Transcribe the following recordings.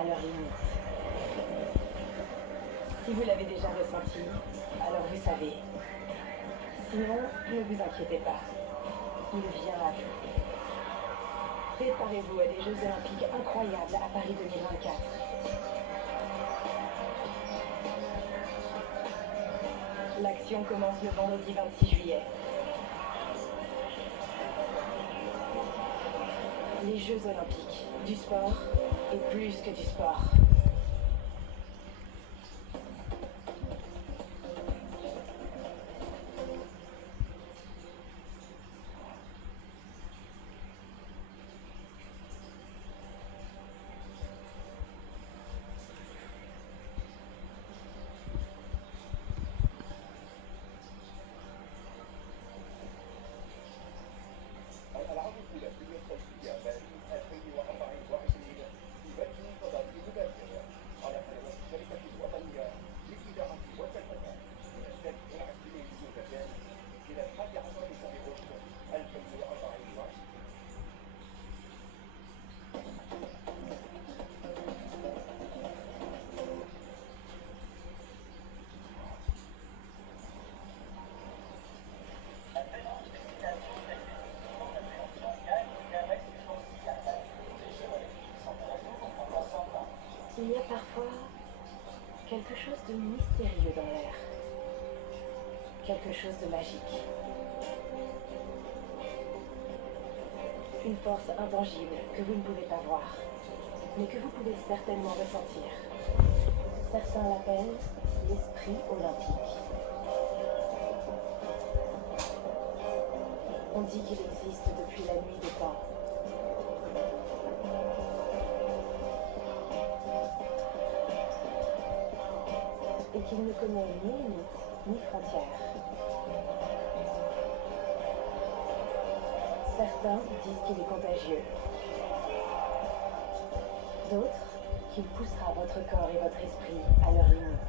à leur limite. Si vous l'avez déjà ressenti, alors vous savez. Sinon, ne vous inquiétez pas. Il vient à vous. Préparez-vous à des Jeux Olympiques incroyables à Paris 2024. L'action commence le vendredi 26 juillet. Les Jeux Olympiques, du sport et plus que du sport. Il y a parfois quelque chose de mystérieux dans l'air, quelque chose de magique. Une force intangible que vous ne pouvez pas voir, mais que vous pouvez certainement ressentir. Certains l'appellent l'esprit olympique. On dit qu'il existe depuis la nuit des temps. Et qu'il ne connaît ni limites ni frontières. Certains disent qu'il est contagieux. D'autres qu'il poussera votre corps et votre esprit à leur limite.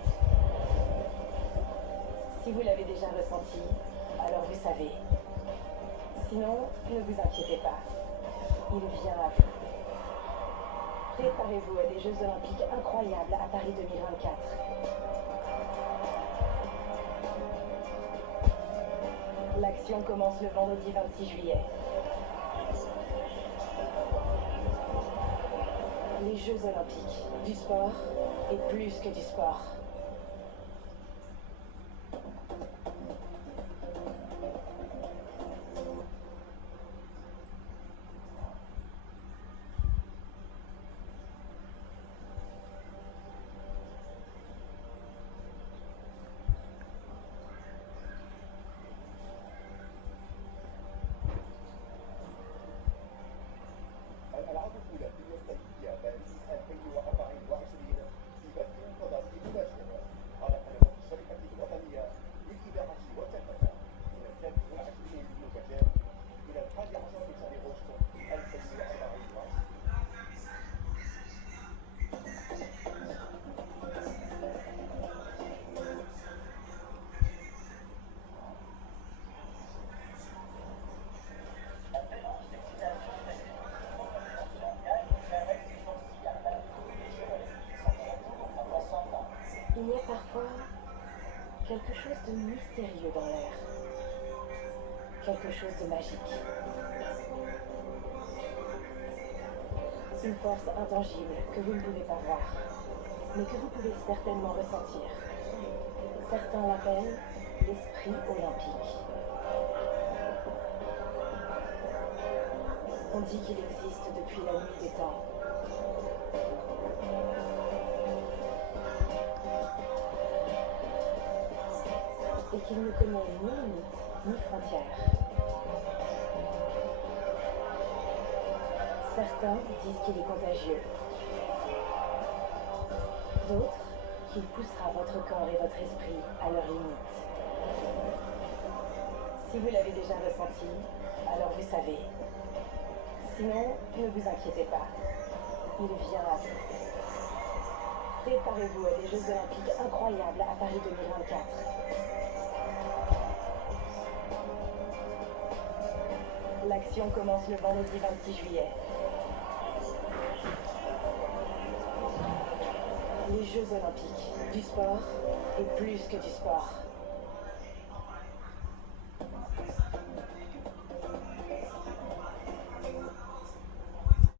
Si vous l'avez déjà ressenti, alors vous savez. Sinon, ne vous inquiétez pas. Il vient à vous. Préparez-vous à des Jeux Olympiques incroyables à Paris 2024. L'action commence le vendredi 26 juillet. Les Jeux Olympiques, du sport et plus que du sport. Il y a parfois quelque chose de mystérieux dans l'air, quelque chose de magique. Une force intangible que vous ne pouvez pas voir, mais que vous pouvez certainement ressentir. Certains l'appellent l'esprit olympique. On dit qu'il existe depuis la nuit des temps. Et qu'il ne connaît ni limites ni frontières. Certains disent qu'il est contagieux. D'autres qu'il poussera votre corps et votre esprit à leur limite. Si vous l'avez déjà ressenti, alors vous savez. Sinon, ne vous inquiétez pas. Il vient à vous. Préparez-vous à des Jeux Olympiques incroyables à Paris 2024. L'action commence le vendredi 26 juillet. les Jeux Olympiques. Du sport et plus que du sport.